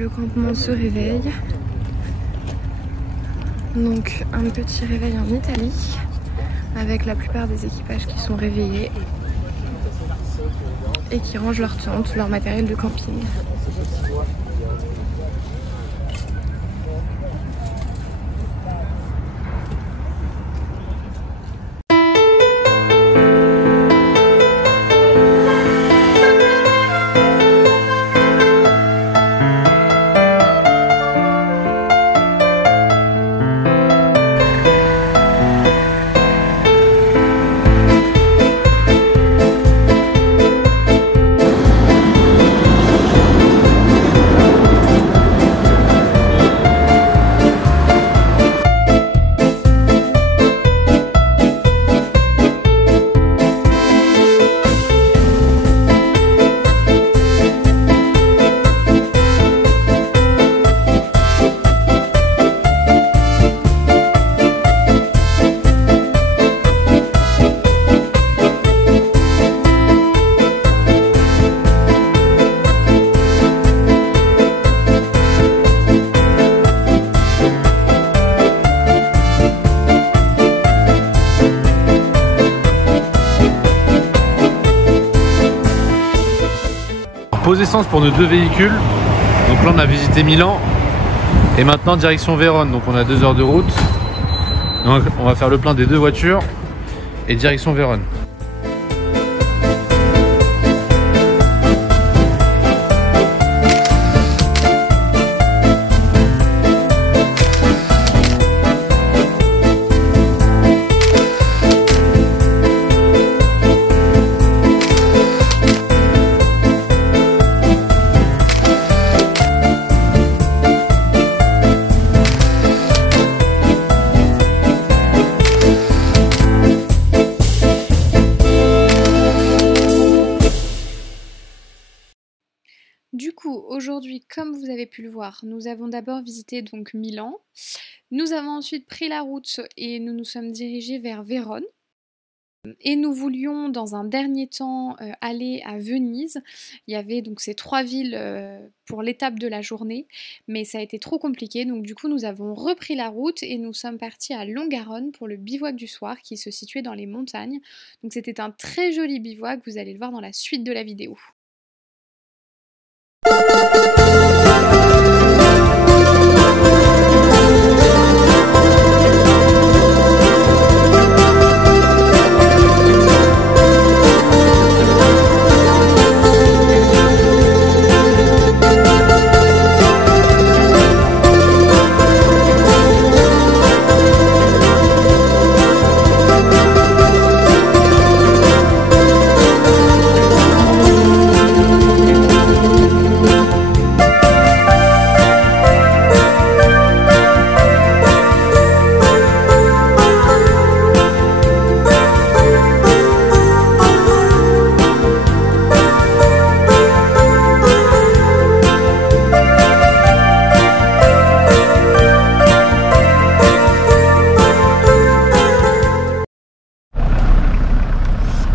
Le campement se réveille. Donc un petit réveil en Italie avec la plupart des équipages qui sont réveillés et qui rangent leur tente, leur matériel de camping. Pause essence pour nos deux véhicules. Donc là on a visité Milan et maintenant direction Vérone. Donc on a 2 heures de route. Donc on va faire le plein des deux voitures et direction Vérone. Du coup, aujourd'hui, comme vous avez pu le voir, nous avons d'abord visité donc Milan. Nous avons ensuite pris la route et nous nous sommes dirigés vers Vérone. Et nous voulions dans un dernier temps aller à Venise. Il y avait donc ces 3 villes pour l'étape de la journée, mais ça a été trop compliqué, donc du coup nous avons repris la route et nous sommes partis à Longarone pour le bivouac du soir qui se situait dans les montagnes. Donc c'était un très joli bivouac, vous allez le voir dans la suite de la vidéo.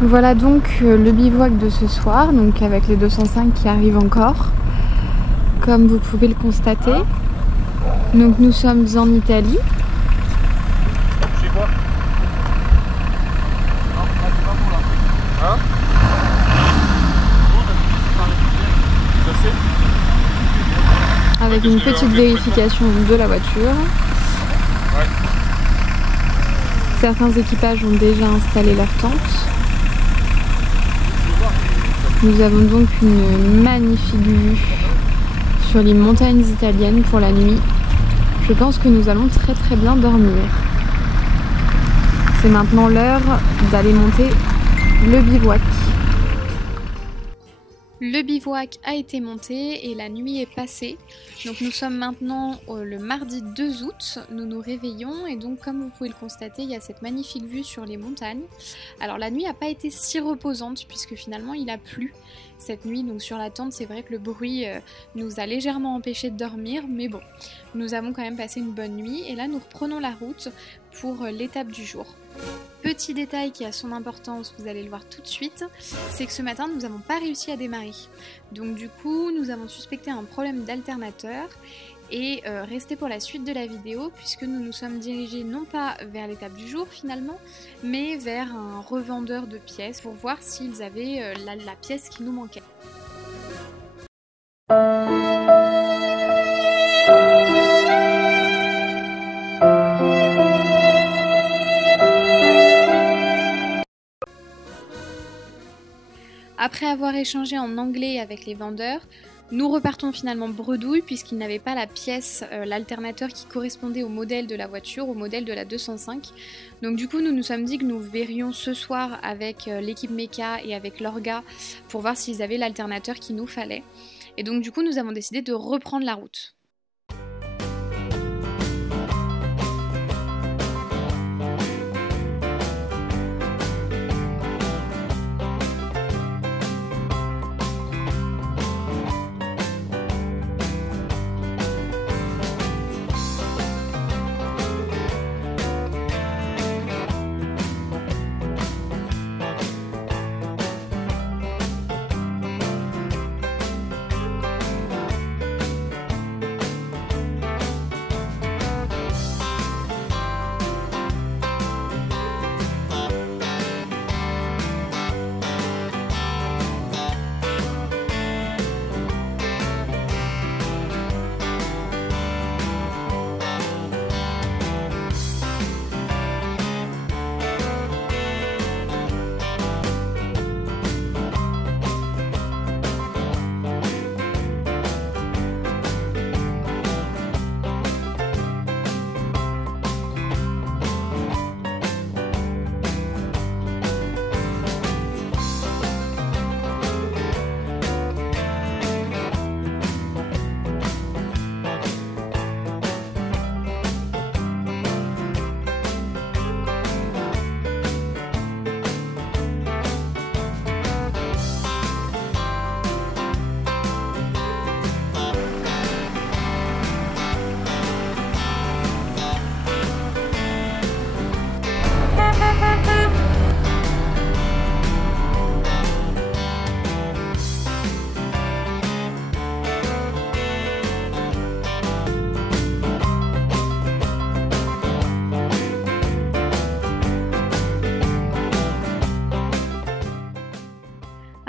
Voilà donc le bivouac de ce soir, donc avec les 205 qui arrivent encore, comme vous pouvez le constater. Donc nous sommes en Italie. Chez quoi? Non, c'est pas bon là. Hein? Avec une petite vérification de la voiture. Ouais. Certains équipages ont déjà installé leur tente. Nous avons donc une magnifique vue sur les montagnes italiennes pour la nuit. Je pense que nous allons très bien dormir. C'est maintenant l'heure d'aller monter le bivouac. Le bivouac a été monté et la nuit est passée. Donc nous sommes maintenant le mardi 2 août, nous nous réveillons et donc comme vous pouvez le constater, il y a cette magnifique vue sur les montagnes. Alors la nuit n'a pas été si reposante puisque finalement il a plu cette nuit, donc sur la tente c'est vrai que le bruit nous a légèrement empêché de dormir, mais bon, nous avons quand même passé une bonne nuit et là nous reprenons la route pour l'étape du jour. Petit détail qui a son importance, vous allez le voir tout de suite, c'est que ce matin nous n'avons pas réussi à démarrer. Donc du coup nous avons suspecté un problème d'alternateur et restez pour la suite de la vidéo puisque nous nous sommes dirigés non pas vers l'étape du jour finalement, mais vers un revendeur de pièces pour voir s'ils avaient la pièce qui nous manquait. Après avoir échangé en anglais avec les vendeurs, nous repartons finalement bredouille puisqu'ils n'avaient pas la pièce, l'alternateur qui correspondait au modèle de la voiture, au modèle de la 205. Donc du coup nous nous sommes dit que nous verrions ce soir avec l'équipe méca et avec l'orga pour voir s'ils avaient l'alternateur qu'il nous fallait. Et donc du coup nous avons décidé de reprendre la route.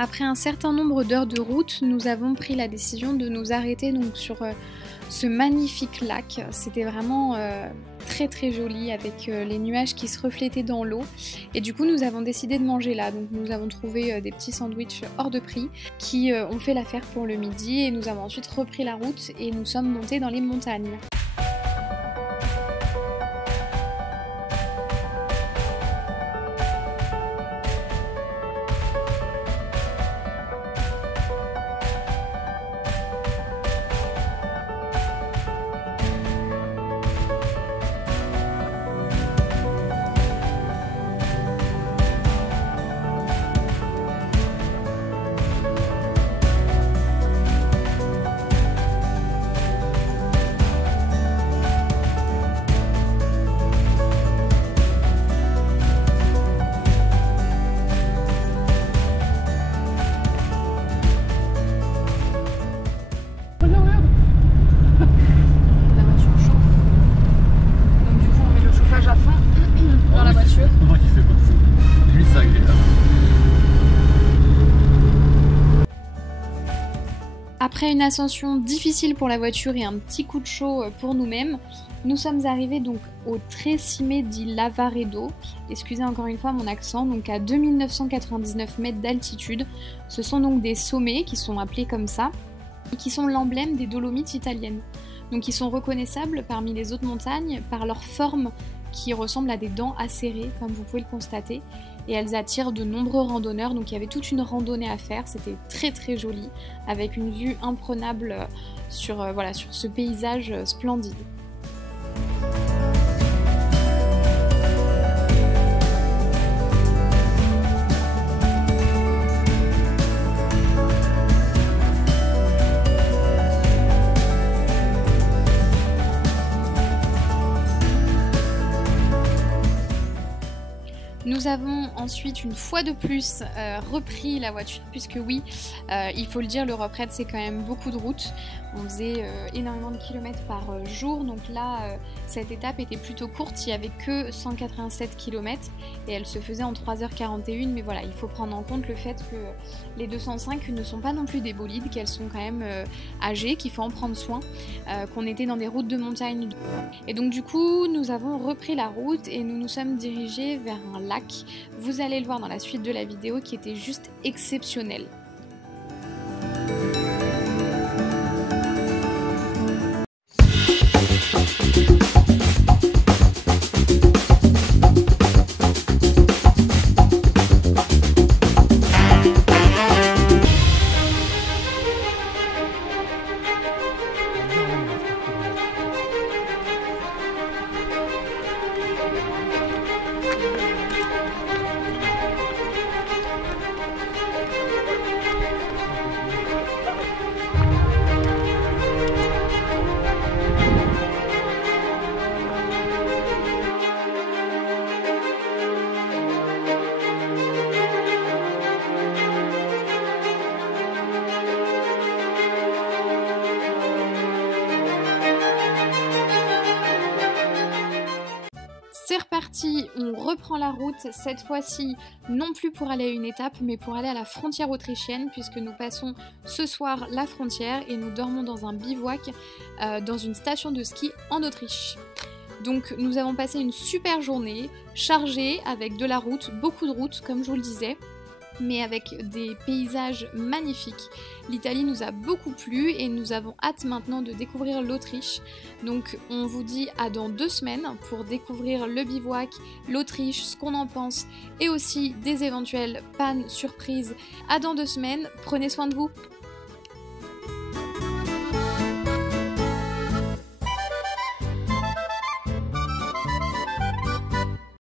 Après un certain nombre d'heures de route, nous avons pris la décision de nous arrêter donc sur ce magnifique lac. C'était vraiment très très joli avec les nuages qui se reflétaient dans l'eau. Et du coup nous avons décidé de manger là. Donc nous avons trouvé des petits sandwichs hors de prix qui ont fait l'affaire pour le midi. Et nous avons ensuite repris la route et nous sommes montés dans les montagnes. Après une ascension difficile pour la voiture et un petit coup de chaud pour nous-mêmes, nous sommes arrivés donc au très cimé di Lavaredo, excusez encore une fois mon accent, donc à 2999 mètres d'altitude. Ce sont donc des sommets qui sont appelés comme ça, et qui sont l'emblème des Dolomites italiennes. Donc ils sont reconnaissables parmi les autres montagnes par leur forme qui ressemble à des dents acérées, comme vous pouvez le constater. Et elles attirent de nombreux randonneurs, donc il y avait toute une randonnée à faire, c'était très très joli, avec une vue imprenable sur, voilà, sur ce paysage splendide. avons ensuite une fois de plus repris la voiture, puisque oui, il faut le dire, l'Europe Raid c'est quand même beaucoup de routes. On faisait énormément de kilomètres par jour, donc là cette étape était plutôt courte, il n'y avait que 187 km et elle se faisait en 3h41, mais voilà, il faut prendre en compte le fait que les 205 ne sont pas non plus des bolides, qu'elles sont quand même âgées, qu'il faut en prendre soin, qu'on était dans des routes de montagne. Et donc du coup, nous avons repris la route et nous nous sommes dirigés vers un lac. Vous allez le voir dans la suite de la vidéo qui était juste exceptionnel. C'est reparti, on reprend la route, cette fois-ci non plus pour aller à une étape, mais pour aller à la frontière autrichienne, puisque nous passons ce soir la frontière et nous dormons dans un bivouac dans une station de ski en Autriche. Donc nous avons passé une super journée, chargée avec de la route, beaucoup de routes comme je vous le disais, mais avec des paysages magnifiques. L'Italie nous a beaucoup plu et nous avons hâte maintenant de découvrir l'Autriche. Donc on vous dit à dans 2 semaines pour découvrir le bivouac, l'Autriche, ce qu'on en pense et aussi des éventuelles pannes surprises. À dans 2 semaines, prenez soin de vous.